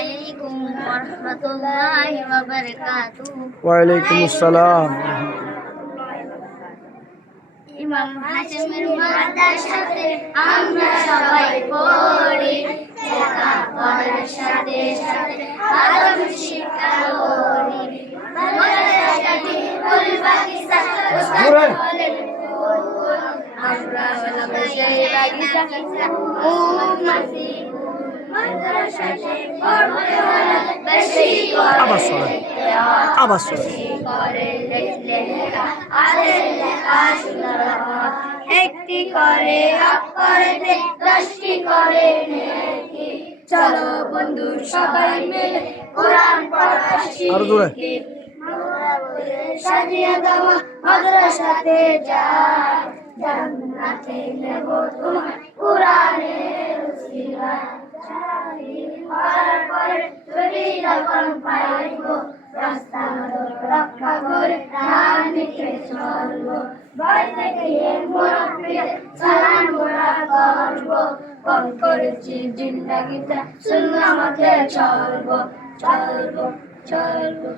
আলাইকুম ওয়া রাহমাতুল্লাহি ওয়া বারাকাতুহু। ওয়া আলাইকুমুস সালাম। ইমাম হাশেমের মাদ্রাসাতে আমরা সবাই পড়ি, লেখাপড়ার সাথে সাথে আদব শিক্ষা করি। মাদ্রাসাটি ফুল বাগিচা, উস্তাদ বলেন ফুল, আমরা হলাম সেই বাগিচা, মৌমাছি। মাদ্রাসাটি পড়তে হলে বেশি করে বেশি করে লিখলে লেখা আদের লেখা সুন্দর হয়। একটি করে অক্ষরেতে 10টি করে নেকি। চলো বন্ধু সবাই মিলে কোরআন পড়া শিখি। সাজিয়ে দেওয়া মাদ্রাসাতে যাই, জান্নাতে নেব তোমায় কোরআনের উসিলায়। পরে যদি যখন পাইব, রাস্তা রক্ষা করে প্রাণ দিকে চলবো। ভয় থেকে মুরব্বিদের সালাম গোড়া করবো। কম করেছি জিন্দাগিতে সুন্নাহ মতে চলবো, চলবো, চলবো।